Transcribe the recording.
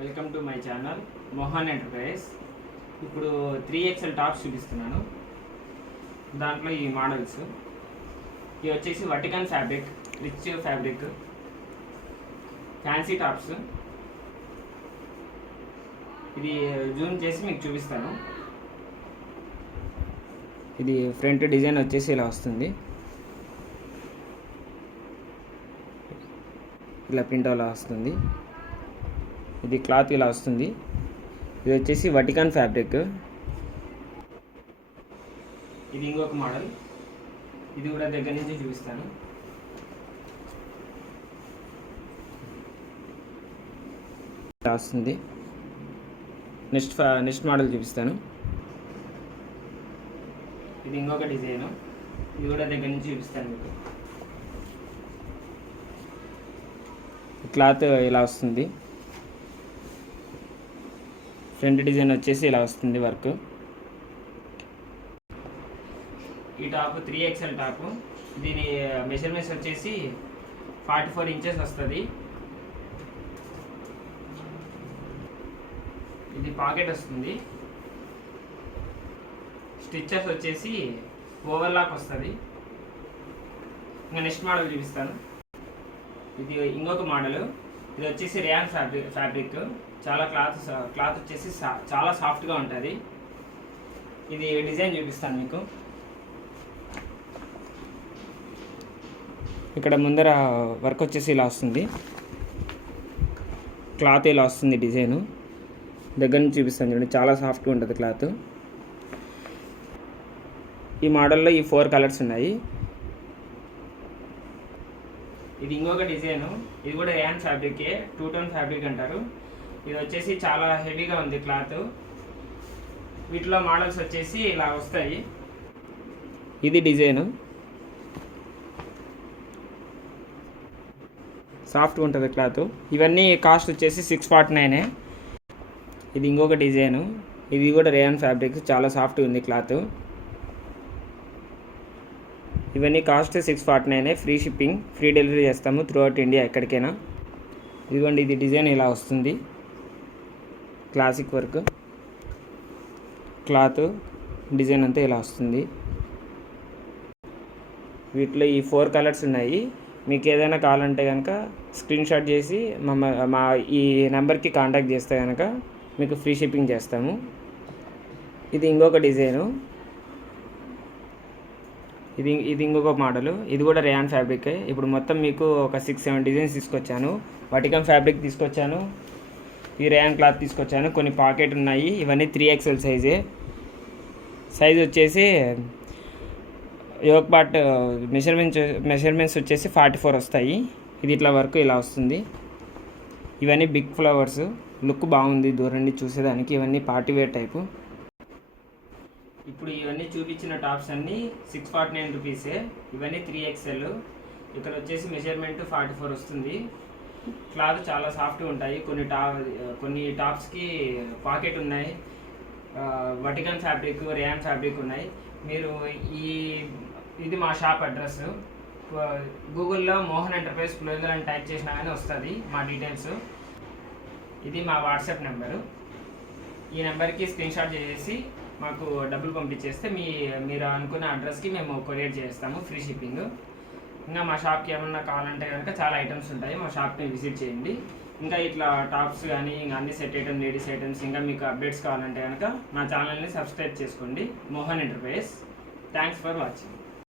Welcome to my channel Mohan enterprise. ఇప్పుడు 3XL tops చూపిస్తున్నాను. దాంట్లో ఈ మోడల్స్ ఇవి వచ్చేసి వర్టికన్ fabric, rich fabric, fancy tops. ఇది జూమ్ చేసి మీకు చూపిస్తాను. ఇది ఫ్రంట్ డిజైన్ వచ్చేసి ఇలా వస్తుంది, ఇలా ప్రింట్ అలా వస్తుంది. ఇది క్లాత్ ఇలా వస్తుంది. ఇది వచ్చేసి వర్టికన్ ఫ్యాబ్రిక్. ఇది ఇంకొక మోడల్, ఇది కూడా దగ్గర నుంచి చూపిస్తాను. ఇలా వస్తుంది. నెక్స్ట్ మోడల్ చూపిస్తాను. ఇది ఇంకొక డిజైన్, ఇది కూడా దగ్గర నుంచి చూపిస్తాను మీకు. క్లాత్ ఇలా వస్తుంది. ఫ్రంట్ డిజైన్ వచ్చేసి ఇలా వస్తుంది వర్క్. ఈ టాప్ 3XL టాప్. దీని మెజర్మెంట్స్ వచ్చేసి 44 ఇంచెస్ వస్తుంది. ఇది పాకెట్ వస్తుంది. స్టిచెస్ వచ్చేసి ఓవర్లాక్ వస్తుంది. ఇంకా నెక్స్ట్ మోడల్ చూపిస్తాను. ఇది ఇంకొక మోడల్. ఇది వచ్చేసి రేయాన్ ఫ్యాబ్రిక్. చాలా క్లాత్ వచ్చేసి చాలా సాఫ్ట్గా ఉంటుంది. ఇది డిజైన్ చూపిస్తాను మీకు. ఇక్కడ ముందర వర్క్ వచ్చేసి ఇలా వస్తుంది. క్లాత్ ఇలా వస్తుంది డిజైను. దగ్గర నుంచి చూపిస్తాను చూడండి, చాలా సాఫ్ట్గా ఉంటుంది క్లాత్. ఈ మోడల్లో ఈ 4 కలర్స్ ఉన్నాయి. ఇది ఇంకొక డిజైను. ఇది కూడా రేయాన్ ఫ్యాబ్రికే, 2 టోన్ ఫ్యాబ్రిక్ అంటారు. ఇది వచ్చేసి చాలా హెవీగా ఉంది క్లాత్. వీటిలో మోడల్స్ వచ్చేసి ఇలా వస్తాయి. ఇది డిజైను, సాఫ్ట్గా ఉంటుంది క్లాత్. ఇవన్నీ కాస్ట్ వచ్చేసి 649. ఇది ఇంకొక డిజైను. ఇది కూడా రేయాన్ ఫ్యాబ్రిక్, చాలా సాఫ్ట్గా ఉంది క్లాత్. ఇవన్నీ cost 649. Free shipping, free delivery చేస్తాము త్రూ అవుట్ ఇండియా, ఎక్కడికైనా. ఇదిగోండి, ఇది డిజైన్ ఇలా వస్తుంది. క్లాసిక్ వర్క్, క్లాత్ డిజైన్ అంతా ఇలా వస్తుంది. వీటిలో ఈ 4 కలర్స్ ఉన్నాయి. మీకు ఏదైనా కావాలంటే కనుక స్క్రీన్ షాట్ చేసి మా ఈ నెంబర్కి కాంటాక్ట్ చేస్తే కనుక మీకు ఫ్రీ షిప్పింగ్ చేస్తాము. ఇది ఇంకొక డిజైను. ఇది ఇంకొక మోడలు. ఇది కూడా రేయాన్ ఫ్యాబ్రికే. ఇప్పుడు మొత్తం మీకు ఒక 6-7 డిజైన్స్ తీసుకొచ్చాను. వర్టికన్ ఫ్యాబ్రిక్ తీసుకొచ్చాను, ఈ రేయాన్ క్లాత్ తీసుకొచ్చాను, కొన్ని పాకెట్ ఉన్నాయి. ఇవన్నీ 3XL సైజే. సైజ్ వచ్చేసి యోక్ పార్ట్ మెజర్మెంట్స్ వచ్చేసి 44 వస్తాయి. ఇది ఇట్లా వర్క్ ఇలా వస్తుంది. ఇవన్నీ బిగ్ ఫ్లవర్స్, లుక్ బాగుంది దూరం నుండి చూసేదానికి. ఇవన్నీ పార్టీ వేర్ టైపు. ఇప్పుడు ఇవన్నీ చూపించిన టాప్స్ అన్నీ 649 రూపీసే. ఇవన్నీ 3XL. ఇక్కడ వచ్చేసి మెజర్మెంట్ 44 వస్తుంది. క్లాత్ చాలా సాఫ్ట్గా ఉంటాయి. కొన్ని టాప్స్కి పాకెట్ ఉన్నాయి. వర్టికన్ ఫ్యాబ్రిక్, రేయాన్ ఫ్యాబ్రిక్ ఉన్నాయి. మీరు ఇది మా షాప్ అడ్రస్. గూగుల్లో మోహన్ ఎంటర్ప్రైజ్ పులివెందుల అని టైప్ చేసినా కానీ వస్తుంది మా డీటెయిల్స్. ఇది మా వాట్సాప్ నెంబరు. ఈ నెంబర్కి స్క్రీన్ షాట్ చేసి మాకు డబ్బులు పంపించేస్తే మీరు అనుకున్న అడ్రస్కి మేము కొరియర్ చేస్తాము, ఫ్రీ షిప్పింగ్. ఇంకా మా షాప్కి ఏమన్నా కావాలంటే కనుక చాలా ఐటమ్స్ ఉంటాయి, మా షాప్ని విజిట్ చేయండి. ఇంకా ఇట్లా టాప్స్ కానీ ఇంకా అన్ని సెట్ ఐటమ్, లేడీస్ ఐటమ్స్, ఇంకా మీకు అప్డేట్స్ కావాలంటే కనుక నా ఛానల్ని సబ్స్క్రైబ్ చేసుకోండి, Mohan enterprise. Thanks for watching.